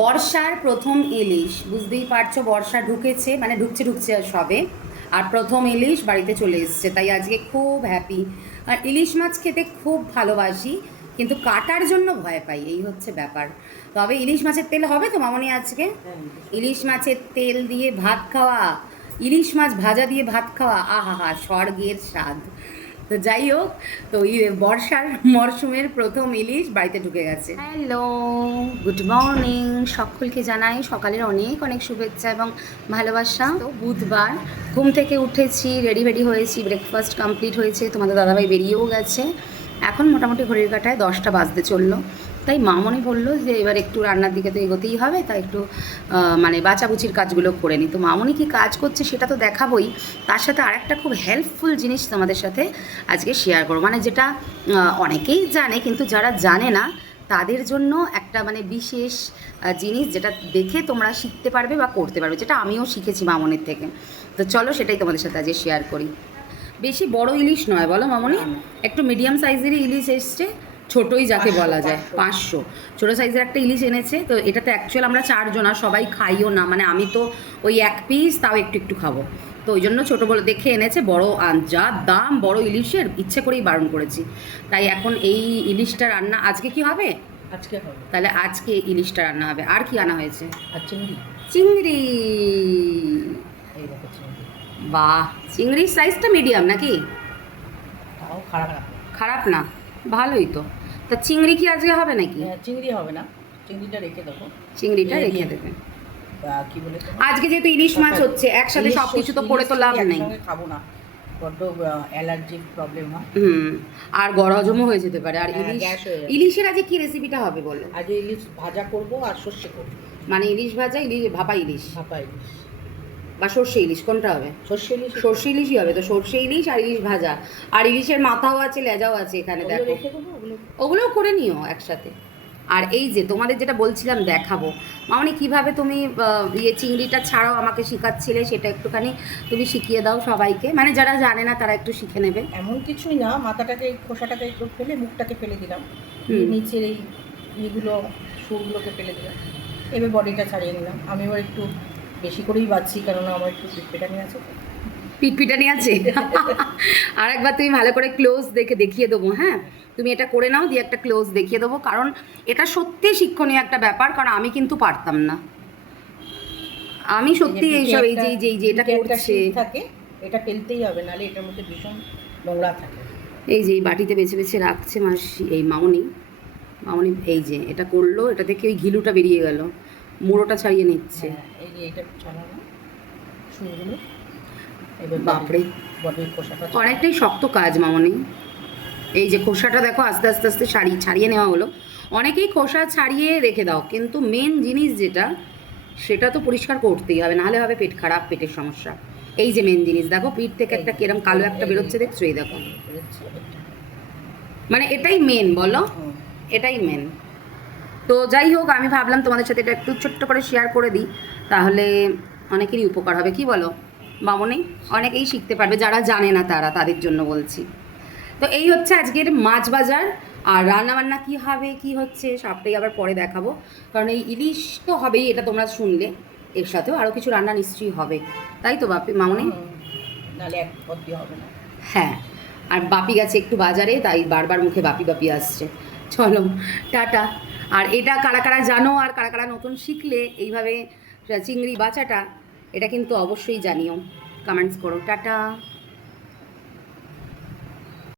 বর্ষার প্রথম ইলিশ, বুঝতেই পারছো বর্ষা ঢুকেছে, মানে ঢুকছে আর সবে। আর প্রথম ইলিশ বাড়িতে চলে এসছে, তাই আজকে খুব হ্যাপি। আর ইলিশ মাছ খেতে খুব ভালোবাসি, কিন্তু কাটার জন্য ভয় পাই, এই হচ্ছে ব্যাপার। তবে ইলিশ মাছের তেল হবে তো মামনি আজকে? ইলিশ মাছের তেল দিয়ে ভাত খাওয়া, ইলিশ মাছ ভাজা দিয়ে ভাত খাওয়া, আহা হা, স্বর্গের স্বাদ। তো যাই হোক, তো বর্ষার মরশুমের প্রথম ইলিশ বাড়িতে ঢুকে গেছে। হ্যালো, গুড মর্নিং, সকলকে জানাই সকালের অনেক অনেক শুভেচ্ছা এবং ভালোবাসা। তো বুধবার ঘুম থেকে উঠেছি, রেডি হয়েছি, ব্রেকফাস্ট কমপ্লিট হয়েছে, তোমাদের দাদাভাই বেরিয়েও গেছে। এখন মোটামুটি ঘড়ির কাঁটায় 10টা বাজতে চললো। তাই মামনি বললো যে এবার একটু রান্নার দিকে তো এগোতেই হবে, তাই একটু মানে বাঁচাবুচির কাজগুলো করে নিই। তো মামনি কি কাজ করছে সেটা তো দেখাবোই, তার সাথে আরেকটা খুব হেল্পফুল জিনিস তোমাদের সাথে আজকে শেয়ার করবো, মানে যেটা অনেকেই জানে, কিন্তু যারা জানে না তাদের জন্য একটা মানে বিশেষ জিনিস, যেটা দেখে তোমরা শিখতে পারবে বা করতে পারবে, যেটা আমিও শিখেছি মামনির থেকে। তো চলো সেটাই তোমাদের সাথে আজকে শেয়ার করি। বেশি বড় ইলিশ নয় বলো মামনি, একটু মিডিয়াম সাইজেরই ইলিশ এসছে, ছোটোই যাকে বলা যায়, 500 ছোটো সাইজের একটা ইলিশ এনেছে। তো এটাতে অ্যাকচুয়াল আমরা 4 জনা, সবাই খাইও না, মানে আমি তো ওই 1 পিস তাও একটু খাবো, তো ওই জন্য ছোটো বলে দেখে এনেছে। বড় যা দাম বড় ইলিশের, ইচ্ছে করেই বারণ করেছি। তাই এখন এই ইলিশটা রান্না আজকে কি হবে? আজকে হবে, তাহলে আজকে ইলিশটা রান্না হবে। আর কি আনা হয়েছে? আর চিংড়ি। চিংড়ি। এই দেখো চিংড়ি, বাহ, চিংড়ির সাইজটা মিডিয়াম নাকি? তাও খারাপ না। খারাপ না, ভালোই তো। তা চিংড়ি কি আজকে হবে নাকি? চিংড়ি হবে না, চিংড়িটা রেখে দেবো। চিংড়িটা রেখে দেবেন কি বলে আজকে, যেহেতু ইলিশ মাছ হচ্ছে একসাথে, সব কিছু তো করে তো লাভ নেই। খাবো না, বড্ড অ্যালার্জির প্রবলেম হয়। আর গরহজমও হয়ে যেতে পারে। আর ইলিশ, ইলিশের আজকে কি রেসিপিটা হবে বলো? আজ ইলিশ ভাজা করবো আর সর্ষে করবো। মানে ইলিশ ভাজা, ইলিশ ভাপা ইলিশ, ভাপা ইলিশ বা সর্ষে ইলিশ, কোনটা হবে? সর্ষে ইলিশ, সর্ষে ইলিশই হবে। তো সর্ষে ইলিশ আর ইলিশ ভাজা, আর ইলিশের মাথাও আছে, লেজাও আছে এখানে, দেখো। রেখে দেবো, ওগুলোও করে নিও একসাথে। আর এই যে তোমাদের যেটা বলছিলাম দেখাবো, মানে কিভাবে তুমি চিংড়িটা ছাড়াও আমাকে শেখাচ্ছিলে, সেটা একটুখানি তুমি শিখিয়ে দাও সবাইকে, মানে যারা জানে না তারা একটু শিখে নেবে। এমন কিছুই না, মাথাটাকে খোসাটাকে একটু ফেলে মুখটাকে ফেলে দিলাম, নিচের এই ইয়েগুলো সুরগুলোকে ফেলে দিলাম, এবার বডিটা ছাড়িয়ে নিলাম। আমি এবার একটু বেশি করেই বাঁচছি, কেননা আমার একটু পিটপিটানি আছে। পিটপিটানি আছে? আর একবার তুমি ভালো করে ক্লোজ দেখে দেখিয়ে দেবো, হ্যাঁ তুমি এটা করে নাও, দিয়ে একটা ক্লোজ দেখিয়ে দেবো, কারণ এটা সত্যি শিক্ষণীয় একটা ব্যাপার, কারণ আমি কিন্তু পারতাম না। আমি সত্যি এইসব এই যে এটা করছে থাকে, এটা ফেলতেই হবে, নাহলে এটার মধ্যে ভীষণ নোংরা থাকে। এই যে এই বাটিতে বেছে বেছে রাখছে মাসি, এই মামনি, এই যে এটা করলো, এটা থেকে ওই ঘিলুটা বেরিয়ে গেল, মুড়োটা ছাড়িয়ে নিচ্ছে। এই যে এটা ছাড়ানো শুরুগুলো, বাপরে, বডির খোসাটা অনেকটাই শক্ত কাজ মামনি। এই যে খোসাটা দেখো আস্তে আস্তে ছাড়িয়ে নেওয়া হলো। অনেকেই খোসা ছাড়িয়ে রেখে দাও, কিন্তু মেন জিনিস যেটা, সেটা তো পরিষ্কার করতেই হবে, নাহলে হবে পেট খারাপ, পেটের সমস্যা। এই যে মেন জিনিস দেখো, পিঠ থেকে একটা কিরম কালো একটা বেরোচ্ছে, দেখছো? এই দেখো, মানে এটাই মেন, বলো, এটাই মেন। তো যাই হোক, আমি ভাবলাম তোমাদের সাথে এটা একটু ছোট্ট করে শেয়ার করে দিই, তাহলে অনেকেরই উপকার হবে, কি বলো মামনি? অনেকেই শিখতে পারবে, যারা জানে না তাদের জন্য বলছি। তো এই হচ্ছে আজকের মাছ বাজার। আর রান্নাবান্না কী হবে, কি হচ্ছে, সবটাই আবার পরে দেখাবো, কারণ এই ইলিশ তো হবেই, এটা তোমরা শুনলে, এর সাথেও আরও কিছু রান্না নিশ্চয়ই হবে, তাই তো বাপি মামনি? হবে না। হ্যাঁ, আর বাপি গেছে একটু বাজারে, তাই বারবার মুখে বাপি আসছে। চলো টাটা। আর এটা কারা কারা জানো, আর কারা কারা নতুন শিখলে এইভাবে চিংড়ি বাছাটা, এটা কিন্তু অবশ্যই জানিও, কমেন্টস করো। টাটা।